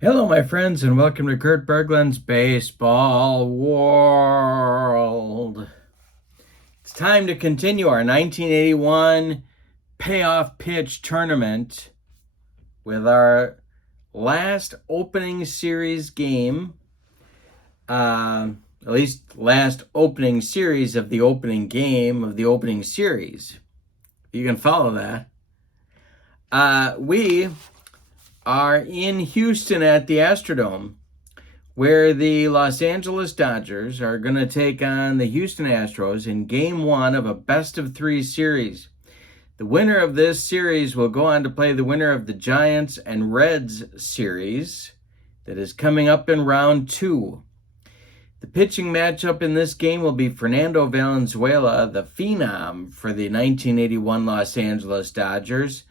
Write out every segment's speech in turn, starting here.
Hello, my friends, and welcome to Kurt Berglund's Baseball World. It's time to continue our 1981 Payoff Pitch Tournament with our last opening series game, at least last opening series of the opening game of the opening series. You can follow that. We are in Houston at the Astrodome, where the Los Angeles Dodgers are going to take on the Houston Astros in Game 1 of a best-of-3 series. The winner of this series will go on to play the winner of the Giants and Reds series that is coming up in Round 2. The pitching matchup in this game will be Fernando Valenzuela, the phenom for the 1981 Los Angeles Dodgers,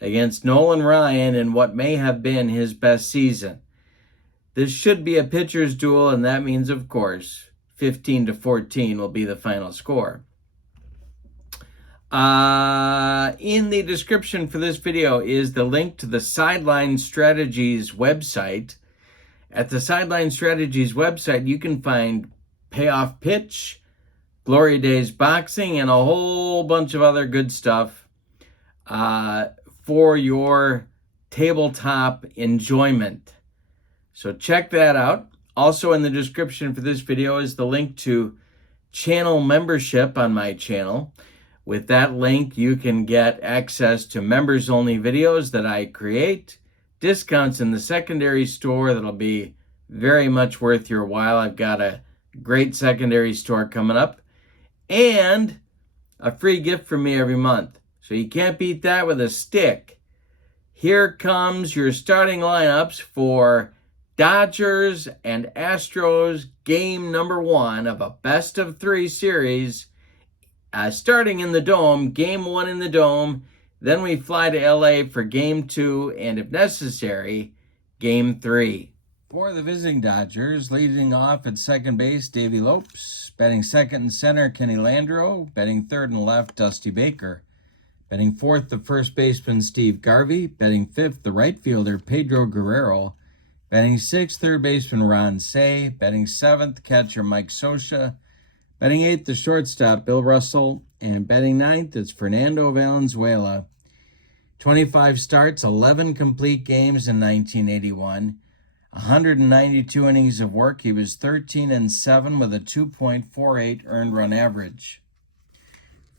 against Nolan Ryan in what may have been his best season. This should be a pitcher's duel, and that means, of course, 15-14 will be the final score. In the description for this video is the link to the Sideline Strategies website. At the Sideline Strategies website, you can find Payoff Pitch, Glory Days Boxing, and a whole bunch of other good stuff for your tabletop enjoyment. So check that out. Also in the description for this video is the link to channel membership on my channel. With that link, you can get access to members-only videos that I create, discounts in the secondary store that'll be very much worth your while. I've got a great secondary store coming up, and a free gift from me every month. So you can't beat that with a stick. Here comes your starting lineups for Dodgers and Astros game number 1 of a best-of-3 series, starting in the Dome, game 1 in the Dome. Then we fly to LA for game 2, and if necessary, game 3. For the visiting Dodgers, leading off at second base, Davey Lopes. Batting second and center, Kenny Landreau. Batting third and left, Dusty Baker. Batting fourth, the first baseman, Steve Garvey. Batting fifth, the right fielder, Pedro Guerrero. Batting sixth, third baseman, Ron Cey. Batting seventh, catcher, Mike Scioscia. Batting eighth, the shortstop, Bill Russell. And batting ninth, it's Fernando Valenzuela. 25 starts, 11 complete games in 1981. 192 innings of work. He was 13-7 with a 2.48 earned run average.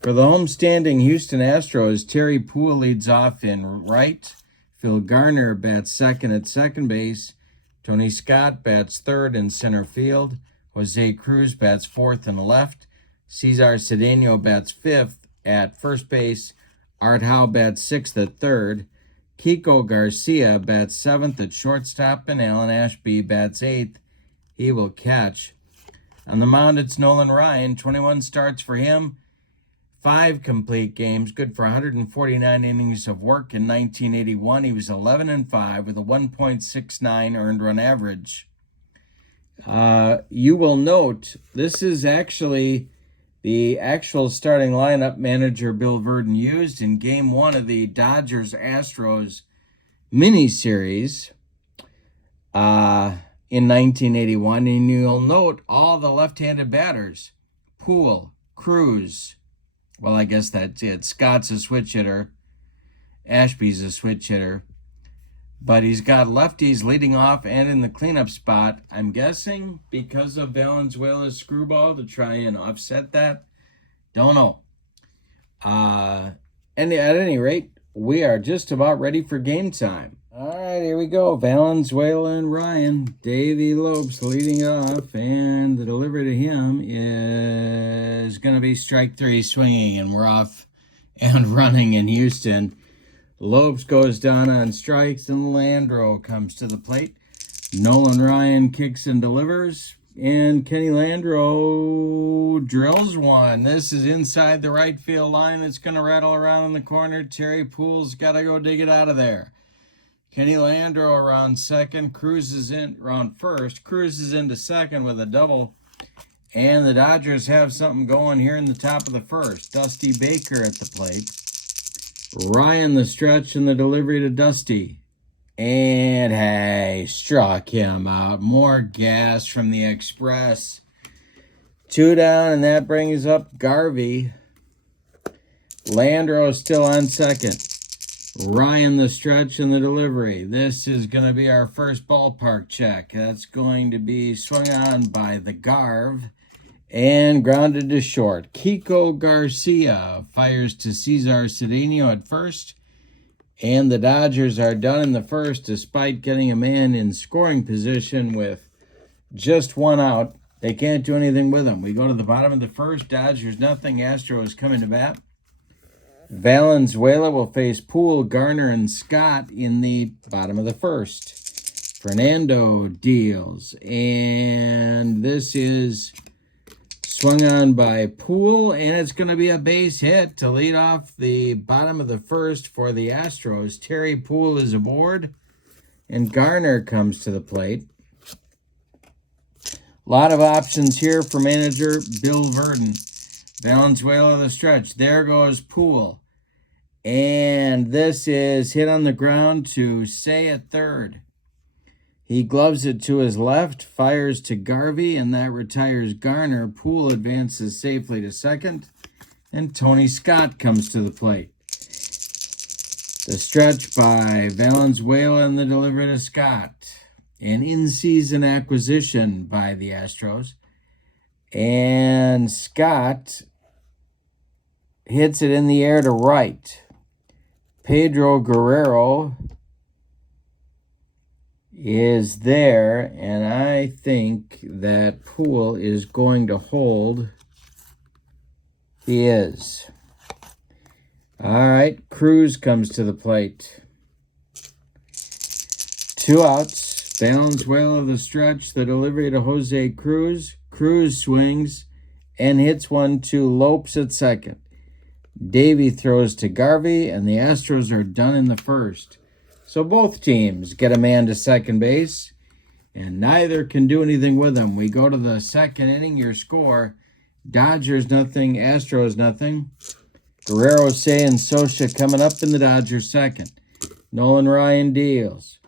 For the homestanding Houston Astros, Terry Poole leads off in right. Phil Garner bats second at second base. Tony Scott bats third in center field. Jose Cruz bats fourth and left. Cesar Cedeno bats fifth at first base. Art Howe bats sixth at third. Kiko Garcia bats seventh at shortstop, and Alan Ashby bats eighth. He will catch. On the mound, it's Nolan Ryan. 21 starts for him. 5 complete games, good for 149 innings of work in 1981. He was 11-5 with a 1.69 earned run average. You will note this is actually the actual starting lineup manager Bill Verdon used in Game 1 of the Dodgers-Astros mini-series in 1981. And you'll note all the left-handed batters. Poole, Cruz. Well, I guess that's it. Scott's a switch hitter. Ashby's a switch hitter. But he's got lefties leading off and in the cleanup spot. I'm guessing because of Valenzuela's screwball to try and offset that. Don't know. And at any rate, we are just about ready for game time. All right, here we go. Valenzuela and Ryan. Davey Lopes leading off, and the delivery to him is going to be strike 3 swinging, and we're off and running in Houston. Lopes goes down on strikes, and Landreau comes to the plate. Nolan Ryan kicks and delivers, and Kenny Landreau drills one. This is inside the right field line. It's going to rattle around in the corner. Terry Poole's got to go dig it out of there. Kenny Landreau around second, cruises in around first, cruises into second with a double. And the Dodgers have something going here in the top of the first. Dusty Baker at the plate. Ryan the stretch and the delivery to Dusty. And hey, struck him out. More gas from the Express. 2 down, and that brings up Garvey. Landro still on second. Ryan the stretch and the delivery. This is going to be our first ballpark check. That's going to be swung on by the Garv and grounded to short. Kiko Garcia fires to Cesar Cedeno at first. And the Dodgers are done in the first despite getting a man in scoring position with just 1 out. They can't do anything with him. We go to the bottom of the first. Dodgers nothing. Astros coming to bat. Valenzuela will face Poole, Garner, and Scott in the bottom of the first. Fernando deals. And this is swung on by Poole, and it's going to be a base hit to lead off the bottom of the first for the Astros. Terry Poole is aboard, and Garner comes to the plate. A lot of options here for manager Bill Verdon. Valenzuela the stretch. There goes Poole. And this is hit on the ground to Say at third. He gloves it to his left, fires to Garvey, and that retires Garner. Poole advances safely to second, and Tony Scott comes to the plate. The stretch by Valenzuela and the delivery to Scott. An in-season acquisition by the Astros. And Scott hits it in the air to right. Pedro Guerrero is there, and I think that Poole is going to hold. He is. All right, Cruz comes to the plate. 2 outs. Valenzuela the stretch, the delivery to Jose Cruz. Cruz swings and hits one to Lopes at second. Davey throws to Garvey, and the Astros are done in the first. So both teams get a man to second base, and neither can do anything with them. We go to the second inning. Your score, Dodgers nothing, Astros nothing. Guerrero, Say, and Socha coming up in the Dodgers second. Nolan Ryan deals.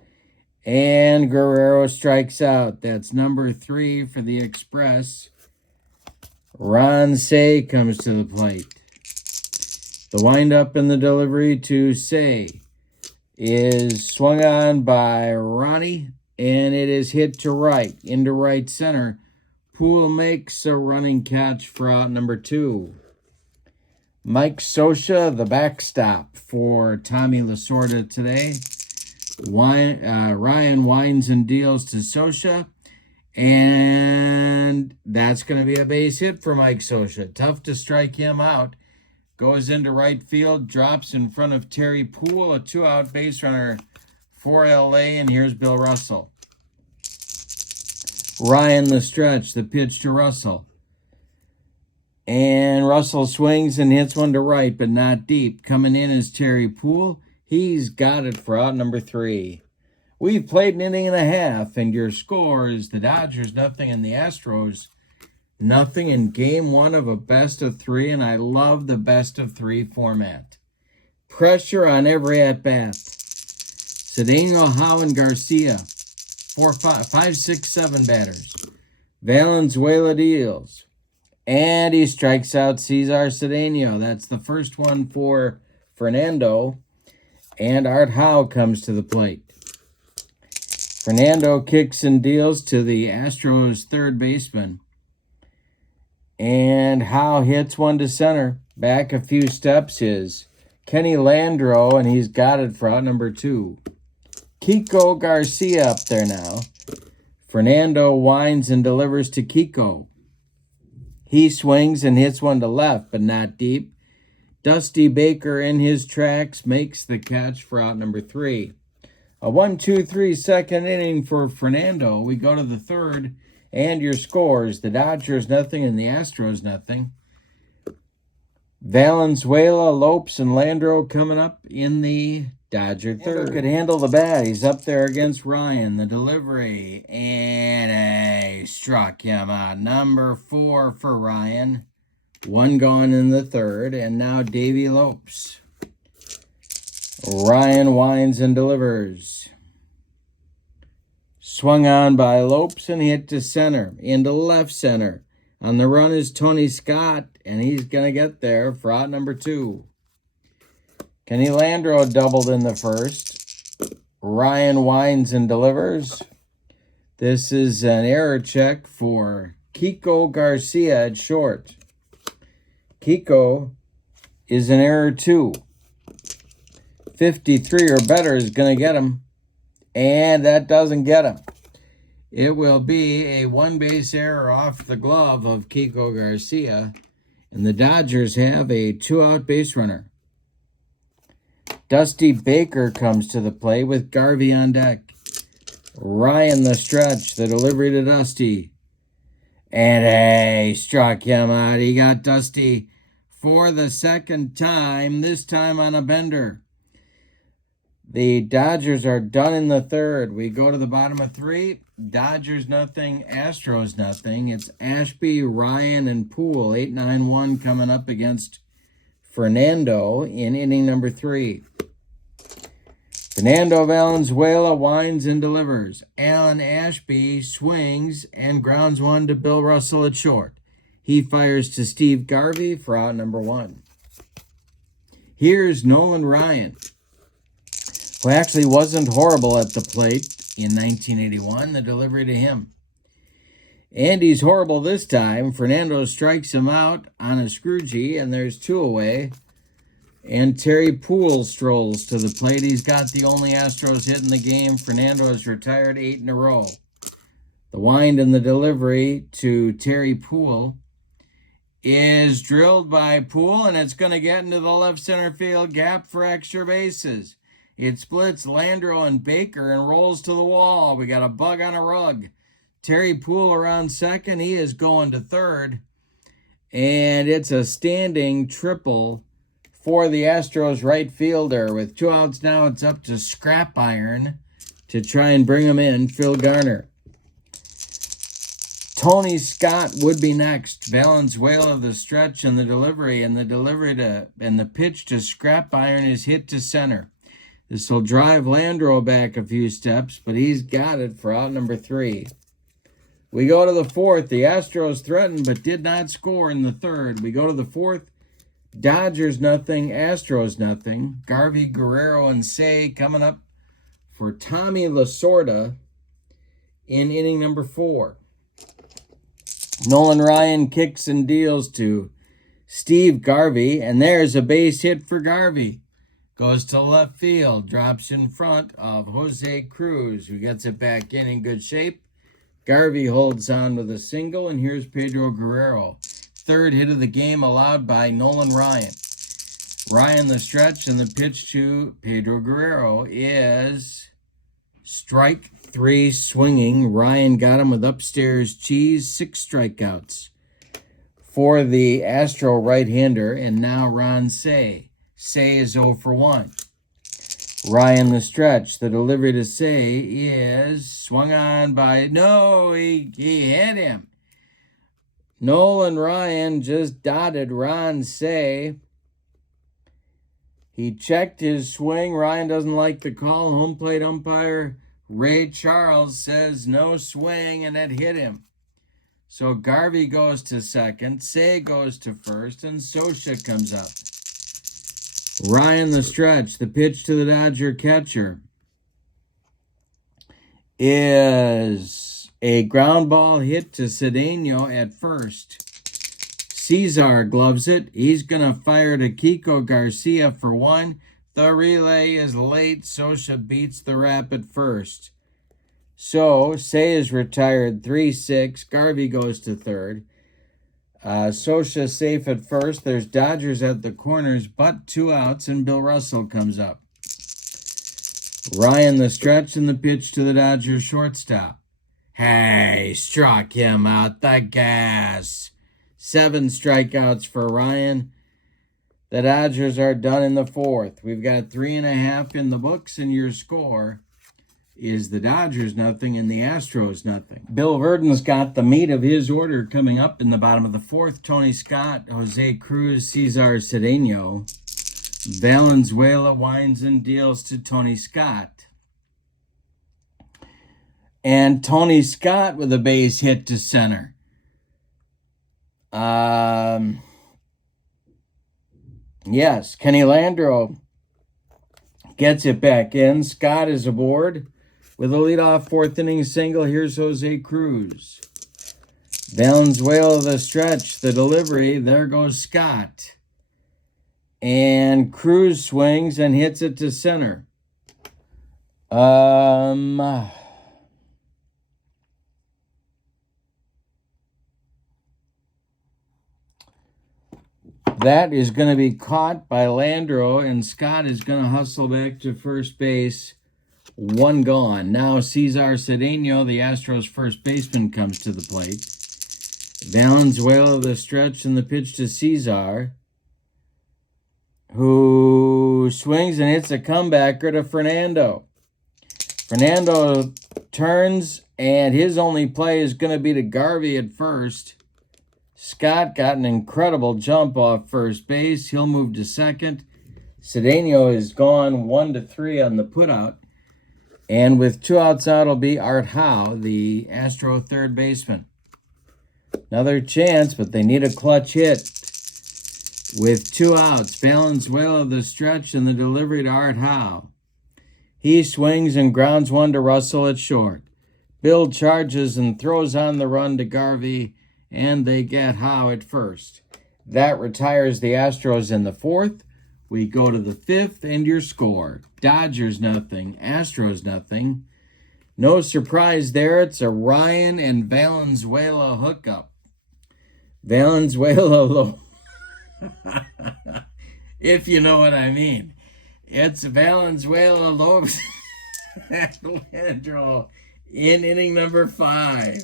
And Guerrero strikes out. That's number 3 for the Express. Ron Say comes to the plate. The windup and the delivery to Say is swung on by Ronnie, and it is hit to right, into right center. Poole makes a running catch for out number 2. Mike Socha, the backstop for Tommy Lasorda today. Ryan winds and deals to Socha, and that's going to be a base hit for Mike Socha. Tough to strike him out. Goes into right field, drops in front of Terry Poole, a 2-out base runner for LA, and here's Bill Russell. Ryan the stretch, the pitch to Russell. And Russell swings and hits one to right, but not deep. Coming in is Terry Poole. He's got it for out number 3. We've played an inning and a half, and your score is the Dodgers nothing and the Astros nothing in game 1 of a best of 3, and I love the best of 3 format. Pressure on every at-bat. Cedeno, Howe, and Garcia. 4, 5, 6, 7 batters. Valenzuela deals. And he strikes out Cesar Cedeno. That's the first one for Fernando. And Art Howe comes to the plate. Fernando kicks and deals to the Astros third baseman. And Howe hits one to center. Back a few steps is Kenny Landro, and he's got it for out number 2. Kiko Garcia up there now. Fernando winds and delivers to Kiko. He swings and hits one to left, but not deep. Dusty Baker in his tracks makes the catch for out number 3. A 1-2-3 second inning for Fernando. We go to the third. And your scores, the Dodgers nothing and the Astros nothing. Valenzuela, Lopes, and Landro coming up in the Dodger third. Could handle the bat. He's up there against Ryan. The delivery. And a struck him out. Number 4 for Ryan. 1 gone in the third. And now Davey Lopes. Ryan winds and delivers. Swung on by Lopes and hit to center, into left center. On the run is Tony Scott, and he's going to get there for out number 2. Kenny Landreau doubled in the first. Ryan winds and delivers. This is an error check for Kiko Garcia at short. Kiko is an error 2. 53 or better is going to get him. And that doesn't get him. It will be a one-base error off the glove of Kiko Garcia. And the Dodgers have a 2-out base runner. Dusty Baker comes to the plate with Garvey on deck. Ryan the stretch, the delivery to Dusty. And he struck him out. He got Dusty for the second time, this time on a bender. The Dodgers are done in the third. We go to the bottom of 3. Dodgers nothing, Astros nothing. It's Ashby, Ryan, and Poole. 8-9-1 coming up against Fernando in inning number 3. Fernando Valenzuela winds and delivers. Alan Ashby swings and grounds one to Bill Russell at short. He fires to Steve Garvey for out number 1. Here's Nolan Ryan, who actually wasn't horrible at the plate in 1981, the delivery to him. And he's horrible this time. Fernando strikes him out on a Scroogey, and there's 2 away. And Terry Poole strolls to the plate. He's got the only Astros hit in the game. Fernando has retired 8 in a row. The wind and the delivery to Terry Poole is drilled by Poole, and it's going to get into the left center field gap for extra bases. It splits Landreau and Baker and rolls to the wall. We got a bug on a rug. Terry Poole around second. He is going to third. And it's a standing triple for the Astros right fielder. With 2 outs now, it's up to Scrap Iron to try and bring him in, Phil Garner. Tony Scott would be next. Valenzuela the stretch and the delivery, and the pitch to Scrap Iron is hit to center. This will drive Landreau back a few steps, but he's got it for out number 3. We go to the 4th. The Astros threatened but did not score in the 3rd. We go to the 4th. Dodgers nothing, Astros nothing. Garvey, Guerrero, and Say coming up for Tommy Lasorda in inning number 4. Nolan Ryan kicks and deals to Steve Garvey, and there's a base hit for Garvey. Goes to left field, drops in front of Jose Cruz, who gets it back in good shape. Garvey holds on with a single, and here's Pedro Guerrero. 3rd hit of the game allowed by Nolan Ryan. Ryan the stretch, and the pitch to Pedro Guerrero is strike 3 swinging. Ryan got him with upstairs cheese, 6 strikeouts for the Astro right-hander, and now Ron Say. Say is 0 for 1. Ryan the stretch. The delivery to Say is swung on by... No, he hit him. Nolan Ryan just dotted Ron Say. He checked his swing. Ryan doesn't like the call. Home plate umpire Ray Charles says no swing, and it hit him. So Garvey goes to second. Say goes to first, and Sosha comes up. Ryan the stretch. The pitch to the Dodger catcher is a ground ball hit to Cedeno at first. Cesar gloves it. He's going to fire to Kiko Garcia for 1. The relay is late. Sosha beats the rap at first. So, Say is retired 3-6. Garvey goes to third. Sosha safe at first. There's Dodgers at the corners, but 2 outs, and Bill Russell comes up. Ryan the stretch, and the pitch to the Dodgers shortstop. Hey, struck him out the gas. 7 strikeouts for Ryan. The Dodgers are done in the 4th. We've got 3.5 in the books, and your score is the Dodgers nothing and the Astros nothing. Bill Verdon's got the meat of his order coming up in the bottom of the 4th. Tony Scott, Jose Cruz, Cesar Cedeno. Valenzuela winds and deals to Tony Scott. And Tony Scott with a base hit to center. Yes, Kenny Landreau gets it back in. Scott is aboard with a leadoff fourth inning single. Here's Jose Cruz. Valenzuela the stretch, the delivery. There goes Scott. And Cruz swings and hits it to center. That is going to be caught by Landreau, and Scott is going to hustle back to first base. One gone. Now Cesar Cedeno, the Astros first baseman, comes to the plate. Valenzuela the stretch and the pitch to Cesar, who swings and hits a comebacker to Fernando. Fernando turns, and his only play is going to be to Garvey at first. Scott got an incredible jump off first base. He'll move to second. Cedeno is gone 1-3 on the putout. And with 2 outs out, it'll be Art Howe, the Astro third baseman. Another chance, but they need a clutch hit. With 2 outs, Valenzuela the stretch and the delivery to Art Howe. He swings and grounds one to Russell at short. Bill charges and throws on the run to Garvey, and they get Howe at first. That retires the Astros in the 4th. We go to the 5th, and your score. Dodgers nothing, Astros nothing. No surprise there. It's a Ryan and Valenzuela hookup. Valenzuela, if you know what I mean. It's Valenzuela Lopez Landreau in inning number 5.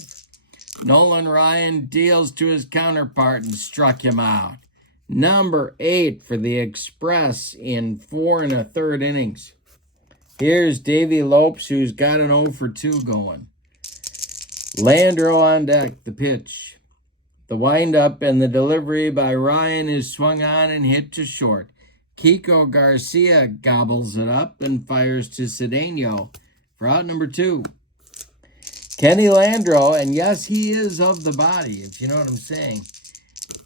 Nolan Ryan deals to his counterpart and struck him out. Number 8 for the Express in 4 1/3 innings. Here's Davey Lopes, who's got an 0 for 2 going. Landreau on deck, the pitch. The windup and the delivery by Ryan is swung on and hit to short. Kiko Garcia gobbles it up and fires to Cedeno for out number 2. Kenny Landreau, and yes, he is of the body, if you know what I'm saying.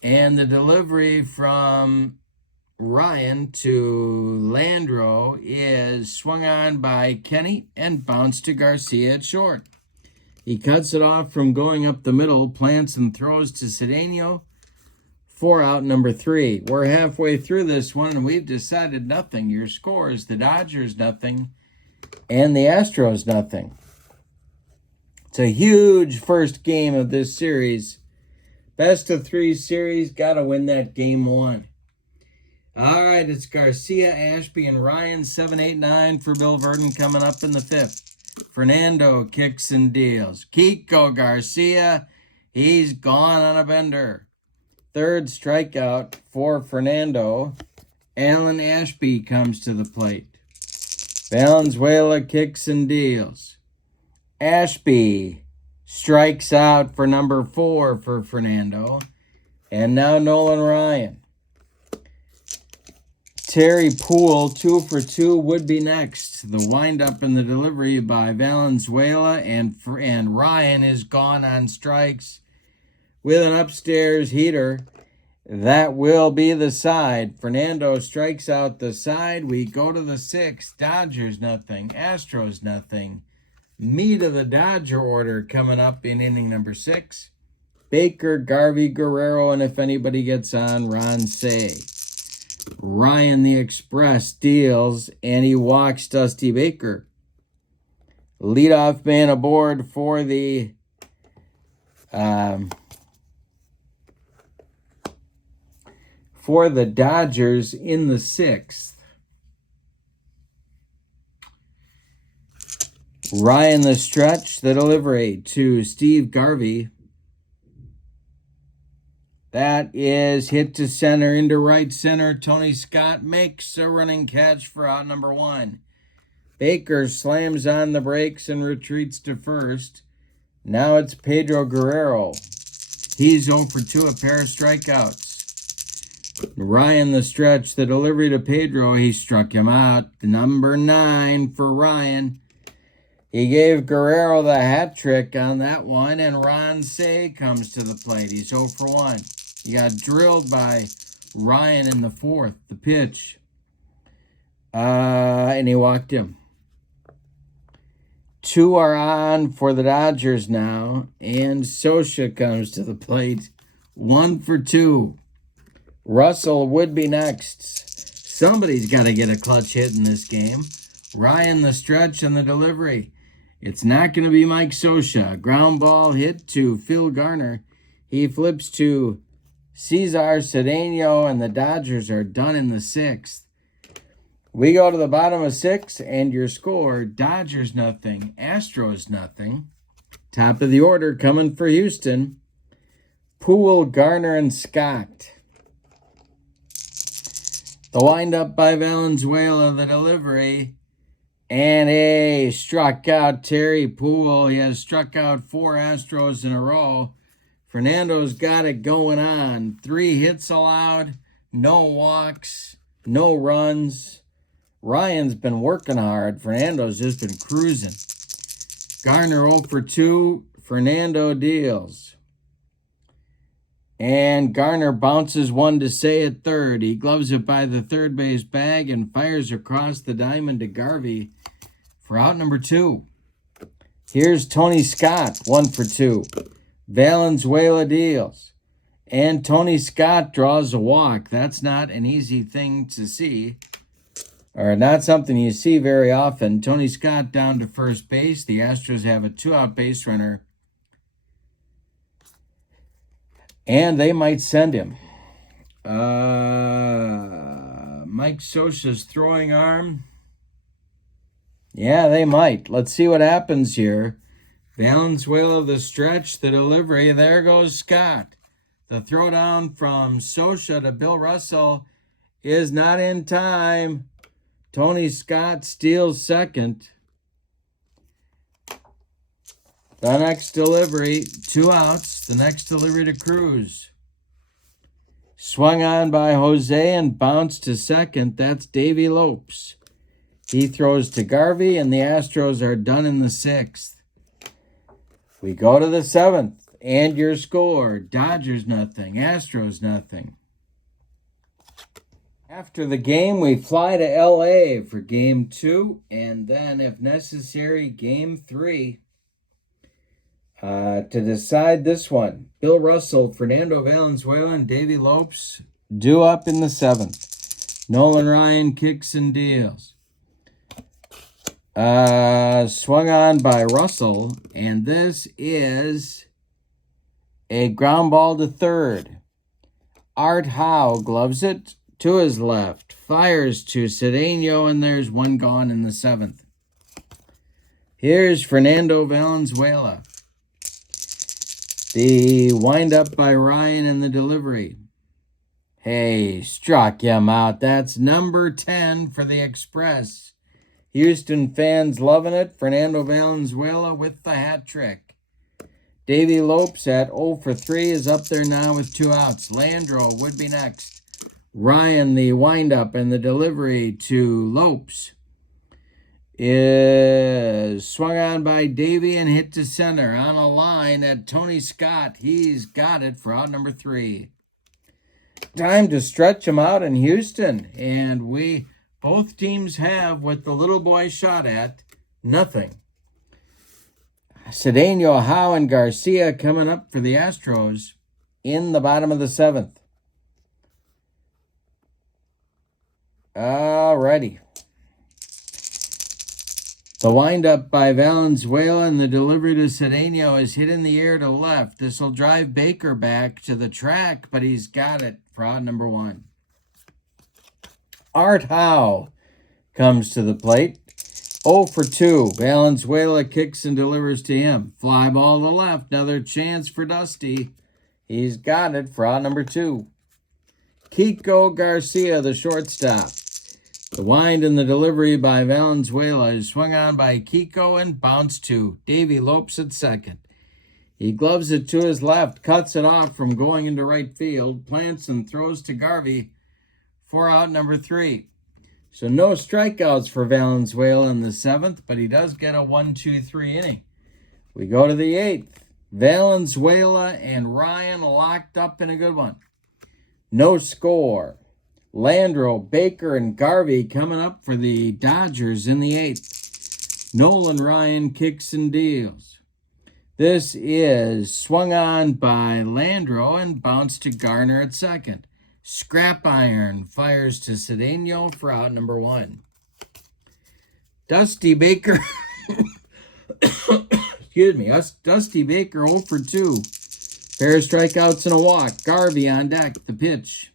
And the delivery from Ryan to Landreau is swung on by Kenny and bounced to Garcia at short. He cuts it off from going up the middle, plants and throws to Cedeno for out number 3. We're halfway through this one, and we've decided nothing. Your score is the Dodgers nothing and the Astros nothing. It's a huge first game of this series. Best of 3 series, got to win that game 1. All right, it's Garcia, Ashby, and Ryan, 7, 8, 9 for Bill Verdon coming up in the 5th. Fernando kicks and deals. Kiko Garcia, he's gone on a bender. 3rd strikeout for Fernando. Alan Ashby comes to the plate. Valenzuela kicks and deals. Ashby strikes out for number 4 for Fernando. And now Nolan Ryan. Terry Poole, 2 for 2, would be next. The windup and the delivery by Valenzuela, and Ryan is gone on strikes with an upstairs heater. That will be the side. Fernando strikes out the side. We go to the 6th. Dodgers nothing, Astros nothing. Meat of the Dodger order coming up in inning number 6. Baker, Garvey, Guerrero, and if anybody gets on, Ron Say. Ryan the Express deals, and he walks Dusty Baker. Leadoff man aboard for the Dodgers in the 6th. Ryan the stretch, the delivery to Steve Garvey. That is hit to center, into right center. Tony Scott makes a running catch for out number 1. Baker slams on the brakes and retreats to first. Now it's Pedro Guerrero. He's 0 for 2, a pair of strikeouts. Ryan the stretch, the delivery to Pedro. He struck him out. The number 9 for Ryan. He gave Guerrero the hat trick on that one, and Ron Say comes to the plate. He's 0 for 1. He got drilled by Ryan in the 4th, the pitch. And he walked him. 2 are on for the Dodgers now, and Scioscia comes to the plate. 1 for 2. Russell would be next. Somebody's got to get a clutch hit in this game. Ryan the stretch and the delivery. It's not going to be Mike Scioscia. Ground ball hit to Phil Garner. He flips to Cesar Cedeno, and the Dodgers are done in the 6th. We go to the bottom of 6, and your score, Dodgers nothing, Astros nothing. Top of the order coming for Houston, Poole, Garner, and Scott. The windup by Valenzuela, the delivery. And he struck out Terry Poole. He has struck out 4 Astros in a row. Fernando's got it going on. 3 hits allowed, no walks, no runs. Ryan's been working hard. Fernando's just been cruising. Garner 0 for 2. Fernando deals. And Garner bounces one to Say at third. He gloves it by the third base bag and fires across the diamond to Garvey for out number 2. Here's Tony Scott, 1 for 2. Valenzuela deals. And Tony Scott draws a walk. That's not an easy thing to see, or not something you see very often. Tony Scott down to first base. The Astros have a 2-out base runner, and they might send him. Mike Scioscia's throwing arm. Yeah, they might. Let's see what happens here. Valenzuela, the stretch, the delivery. There goes Scott. The throwdown from Scioscia to Bill Russell is not in time. Tony Scott steals second. The next delivery, 2 outs. The next delivery to Cruz. Swung on by Jose and bounced to second. That's Davey Lopes. He throws to Garvey, and the Astros are done in the 6th. We go to the 7th, and your score, Dodgers nothing, Astros nothing. After the game, we fly to L.A. for Game 2, and then, if necessary, Game 3. To decide this one, Bill Russell, Fernando Valenzuela, and Davey Lopes due up in the 7th. Nolan Ryan kicks and deals. Swung on by Russell, and this is a ground ball to third. Art Howe gloves it to his left, fires to Cedeno, and there's 1 gone in the 7th. Here's Fernando Valenzuela. The windup by Ryan and the delivery. Hey, struck him out. That's number 10 for the Express. Houston fans loving it. Fernando Valenzuela with the hat trick. Davey Lopes at 0 for 3 is up there now with 2 outs. Landro would be next. Ryan, the windup and the delivery to Lopes, is swung on by Davey and hit to center. On a line at Tony Scott. He's got it for out number 3. Time to stretch him out in Houston. And both teams have what the little boy shot at, nothing. Cedeno, Howe, and Garcia coming up for the Astros in the bottom of the 7th. Alrighty. The windup by Valenzuela and the delivery to Cedeno is hit in the air to left. This will drive Baker back to the track, but he's got it for out number 1. Art Howe comes to the plate. 0 for 2. Valenzuela kicks and delivers to him. Fly ball to left. Another chance for Dusty. He's got it for out number 2. Kiko Garcia, the shortstop. The wind and the delivery by Valenzuela is swung on by Kiko and bounced to Davey Lopes at second. He gloves it to his left, cuts it off from going into right field, plants and throws to Garvey for out number 3. So no strikeouts for Valenzuela in the 7th, but he does get a 1-2-3 inning. We go to the 8th. Valenzuela and Ryan locked up in a good one. No score. Landro, Baker, and Garvey coming up for the Dodgers in the 8th. Nolan Ryan kicks and deals. This is swung on by Landro and bounced to Garner at second. Scrap Iron fires to Cedeno for out number 1. Dusty Baker, excuse me, Dusty Baker 0 for 2. Pair of strikeouts and a walk. Garvey on deck, the pitch.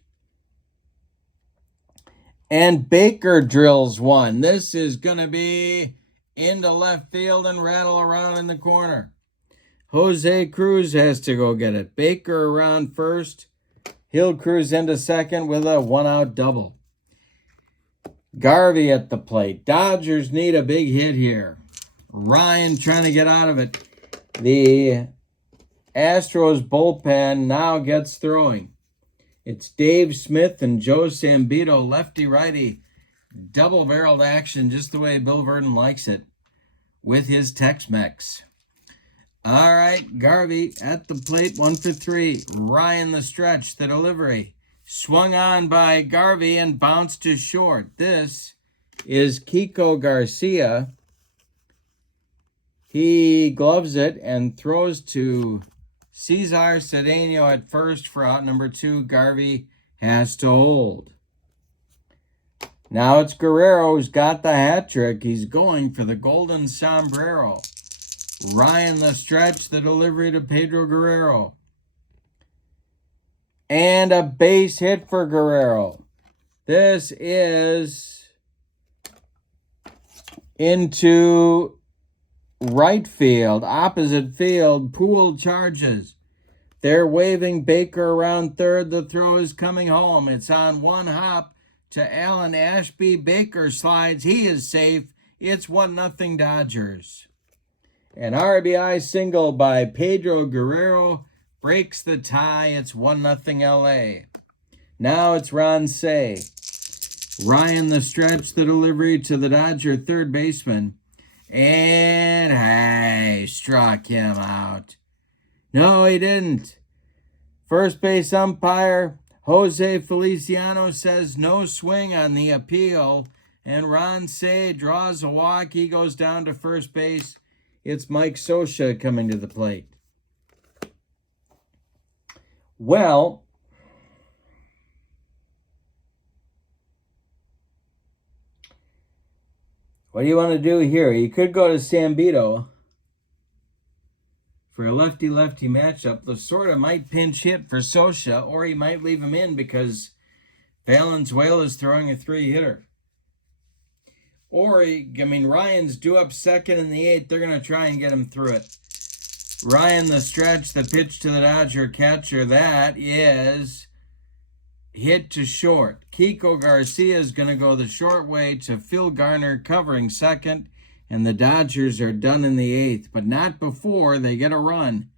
And Baker drills one. This is going to be into left field and rattle around in the corner. Jose Cruz has to go get it. Baker around first. He'll cruise into second with a 1-out double. Garvey at the plate. Dodgers need a big hit here. Ryan trying to get out of it. The Astros bullpen now gets throwing. It's Dave Smith and Joe Sambito, lefty-righty, double-barreled action, just the way Bill Verdon likes it, with his Tex-Mex. All right, Garvey at the plate, 1 for 3. Ryan the stretch, the delivery. Swung on by Garvey and bounced to short. This is Kiko Garcia. He gloves it and throws to Cesar Cedeno at first for out number 2. Garvey has to hold. Now it's Guerrero who's got the hat trick. He's going for the golden sombrero. Ryan the stretch, the delivery to Pedro Guerrero. And a base hit for Guerrero. This is into right field, opposite field. Poole charges. They're waving Baker around third. The throw is coming home. It's on one hop to Alan Ashby. Baker slides. He is safe. It's 1-0 Dodgers. An RBI single by Pedro Guerrero breaks the tie. It's 1-0 LA. Now it's Ron Say. Ryan the stretch, the delivery to the Dodger third baseman. And hey, struck him out. No, he didn't. First base umpire Jose Feliciano says no swing on the appeal. And Ron Say draws a walk. He goes down to first base. It's Mike Scioscia coming to the plate. Well, what do you want to do here? You could go to Sambito for a lefty-lefty matchup. Lasorda might pinch hit for Scioscia, or he might leave him in because Valenzuela is throwing a 3-hitter. Or, Ryan's due up second in the 8th. They're going to try and get him through it. Ryan the stretch, the pitch to the Dodger catcher. That is hit to short. Kiko Garcia is going to go the short way to Phil Garner covering second. And the Dodgers are done in the 8th. But not before they get a run.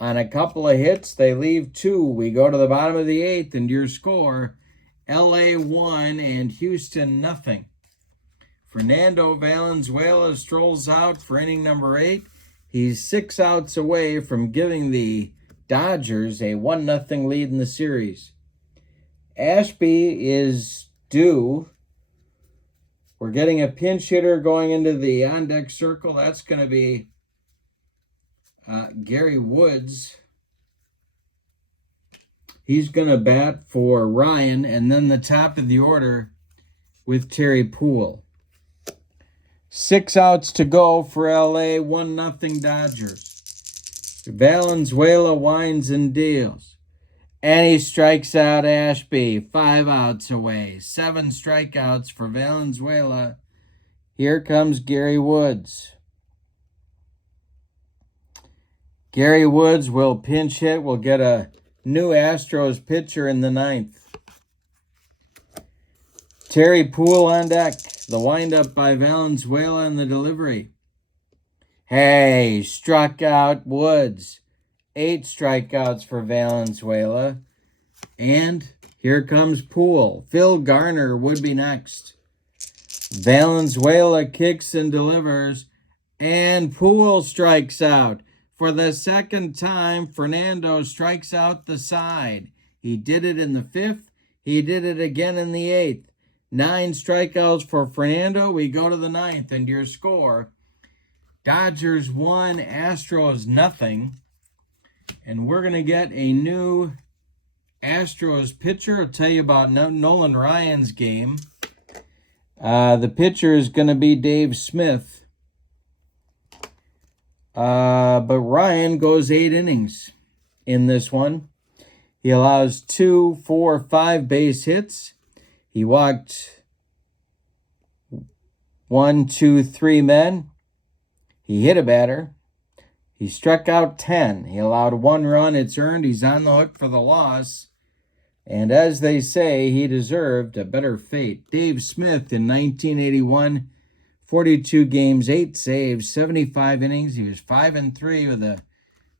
On a couple of hits, they leave 2. We go to the bottom of the 8th, and your score, LA 1 and Houston 0. Fernando Valenzuela strolls out for inning number 8. He's 6 outs away from giving the Dodgers a 1-0 lead in the series. Ashby is due. We're getting a pinch hitter going into the on-deck circle. That's going to be Gary Woods. He's going to bat for Ryan, and then the top of the order with Terry Poole. 6 outs to go for LA, 1-0 Dodgers. Valenzuela winds and deals. And he strikes out Ashby, 5 outs away. 7 strikeouts for Valenzuela. Here comes Gary Woods. Gary Woods will pinch hit. We'll get a new Astros pitcher in the 9th. Terry Poole on deck. The windup by Valenzuela and the delivery. Hey, struck out Woods. 8 strikeouts for Valenzuela. And here comes Poole. Phil Garner would be next. Valenzuela kicks and delivers, and Poole strikes out. For the second time, Fernando strikes out the side. He did it in the 5th. He did it again in the 8th. 9 strikeouts for Fernando. We go to the 9th, and your score, Dodgers 1, Astros nothing. And we're going to get a new Astros pitcher. I'll tell you about Nolan Ryan's game. The pitcher is going to be Dave Smith. But Ryan goes 8 innings in this one. He allows 2, 4, 5 base hits. He walked 1, 2, 3 men. He hit a batter. He struck out 10. He allowed 1 run. It's earned. He's on the hook for the loss. And as they say, he deserved a better fate. Dave Smith in 1981, 42 games, 8 saves, 75 innings. He was 5-3 with a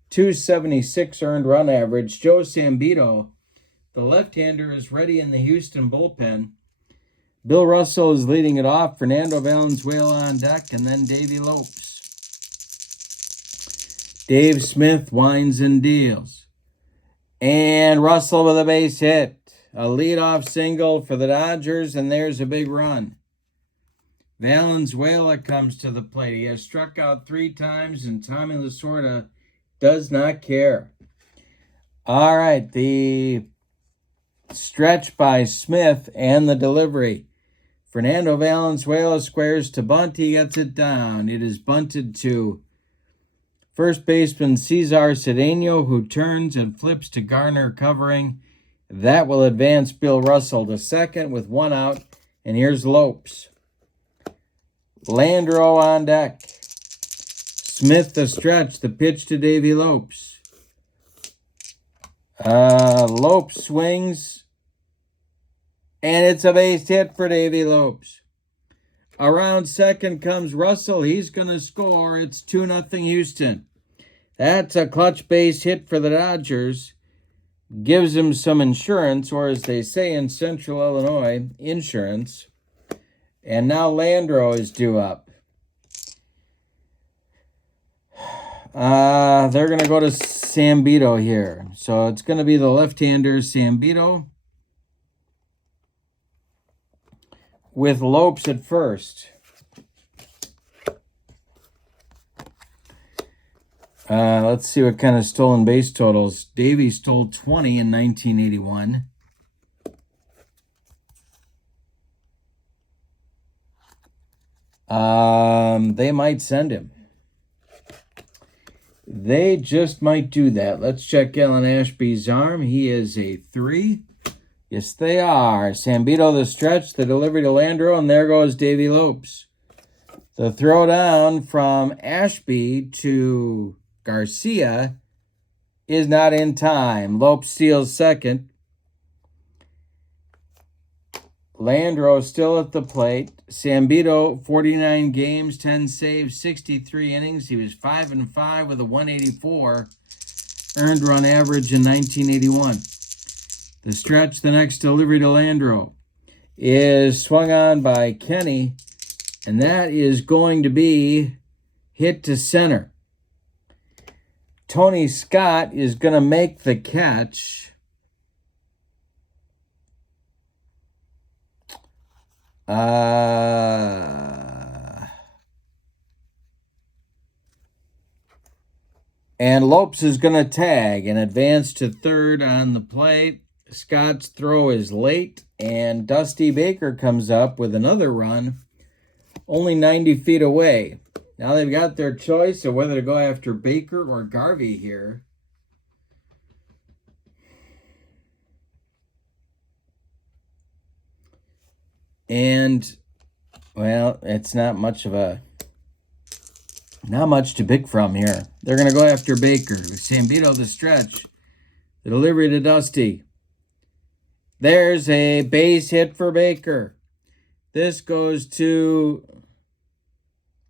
276 earned run average. Joe Sambito, the left-hander, is ready in the Houston bullpen. Bill Russell is leading it off. Fernando Valenzuela on deck, and then Davey Lopes. Dave Smith winds and deals. And Russell with a base hit. A leadoff single for the Dodgers, and there's a big run. Valenzuela comes to the plate. He has struck out 3 times, and Tommy Lasorda does not care. All right, the stretch by Smith and the delivery. Fernando Valenzuela squares to bunt. He gets it down. It is bunted to first baseman Cesar Cedeno, who turns and flips to Garner covering. That will advance Bill Russell to second with 1 out. And here's Lopes. Landreau on deck. Smith the stretch. The pitch to Davey Lopes. Lopes swings. And it's a base hit for Davey Lopes. Around second comes Russell. He's going to score. It's 2-0 Houston. That's a clutch base hit for the Dodgers. Gives him some insurance, or as they say in Central Illinois, insurance. And now Landreau is due up. They're going to go to Sambito here. So it's going to be the left-hander Sambito with Lopes at first. Let's see what kind of stolen base totals. Davey stole 20 in 1981. They might send him. They just might do that. Let's check Alan Ashby's arm. He is a 3. Yes, they are. Sambito the stretch, the delivery to Landreau, and there goes Davey Lopes. The throw down from Ashby to Garcia is not in time. Lopes steals second. Landreau still at the plate. Sambito, 49 games, 10 saves, 63 innings. He was 5-5 with a 184 earned run average in 1981. The stretch, the next delivery to Landreau, is swung on by Kenny, and that is going to be hit to center. Tony Scott is going to make the catch. And Lopes is going to tag and advance to third on the plate. Scott's throw is late, and Dusty Baker comes up with another run, only 90 feet away. Now they've got their choice of whether to go after Baker or Garvey here. And, well, it's not much to pick from here. They're going to go after Baker. Sambito the stretch. The delivery to Dusty. There's a base hit for Baker. This goes to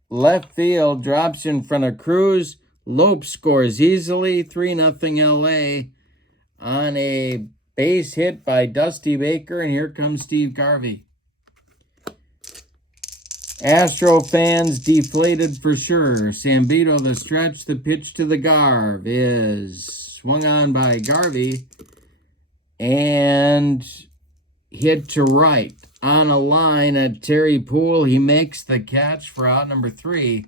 left field, drops in front of Cruz. Lopes scores easily, 3-0 LA on a base hit by Dusty Baker, and here comes Steve Garvey. Astro fans deflated for sure. Sambito, the stretch, the pitch to the Garv is swung on by Garvey and hit to right. On a line at Terry Poole, he makes the catch for out number 3.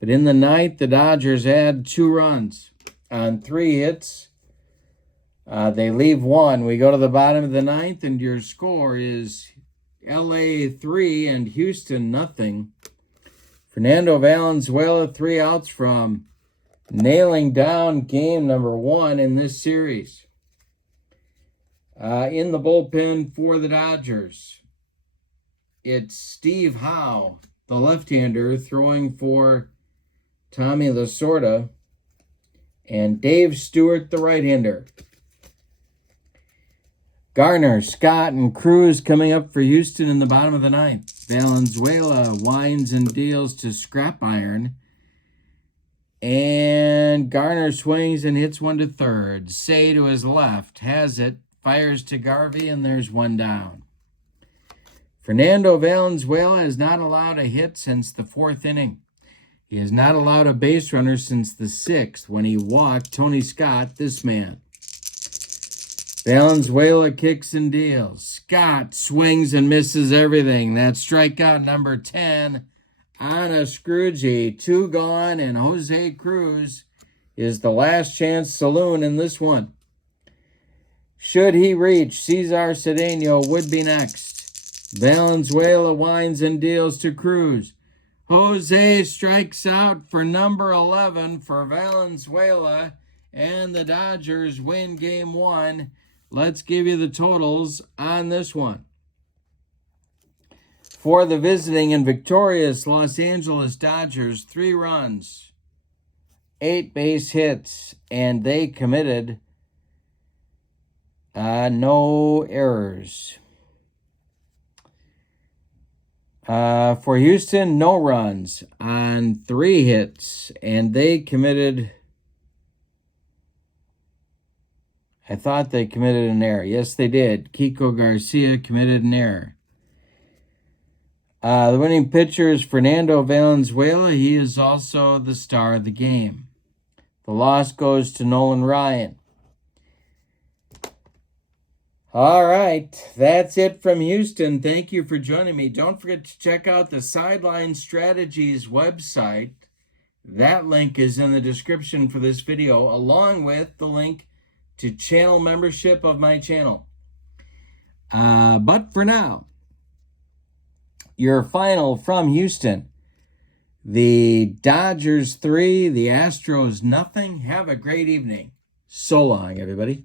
But in the ninth, the Dodgers add 2 runs on 3 hits. They leave 1. We go to the bottom of the ninth, and your score is LA 3 and Houston nothing. Fernando Valenzuela, 3 outs from nailing down game number 1 in this series. In the bullpen for the Dodgers, it's Steve Howe, the left-hander, throwing for Tommy Lasorda, and Dave Stewart, the right-hander. Garner, Scott, and Cruz coming up for Houston in the bottom of the ninth. Valenzuela winds and deals to scrap iron. And Garner swings and hits one to third. Say to his left, has it, fires to Garvey, and there's 1 down. Fernando Valenzuela has not allowed a hit since the 4th inning. He has not allowed a base runner since the 6th when he walked Tony Scott, this man. Valenzuela kicks and deals. Scott swings and misses everything. That's strikeout number 10 on a Scroogey. 2 gone, and Jose Cruz is the last chance saloon in this one. Should he reach, Cesar Cedeno would be next. Valenzuela winds and deals to Cruz. Jose strikes out for number 11 for Valenzuela, and the Dodgers win game 1. Let's give you the totals on this one. For the visiting and victorious Los Angeles Dodgers, 3 runs, 8 base hits, and they committed no errors. For Houston, no runs on 3 hits, and they committed... I thought they committed an error. Yes, they did. Kiko Garcia committed an error. The winning pitcher is Fernando Valenzuela. He is also the star of the game. The loss goes to Nolan Ryan. All right, that's it from Houston. Thank you for joining me. Don't forget to check out the Sideline Strategies website. That link is in the description for this video, along with the link to channel membership of my channel. But for now, your final from Houston. The Dodgers 3, the Astros nothing. Have a great evening. So long, everybody.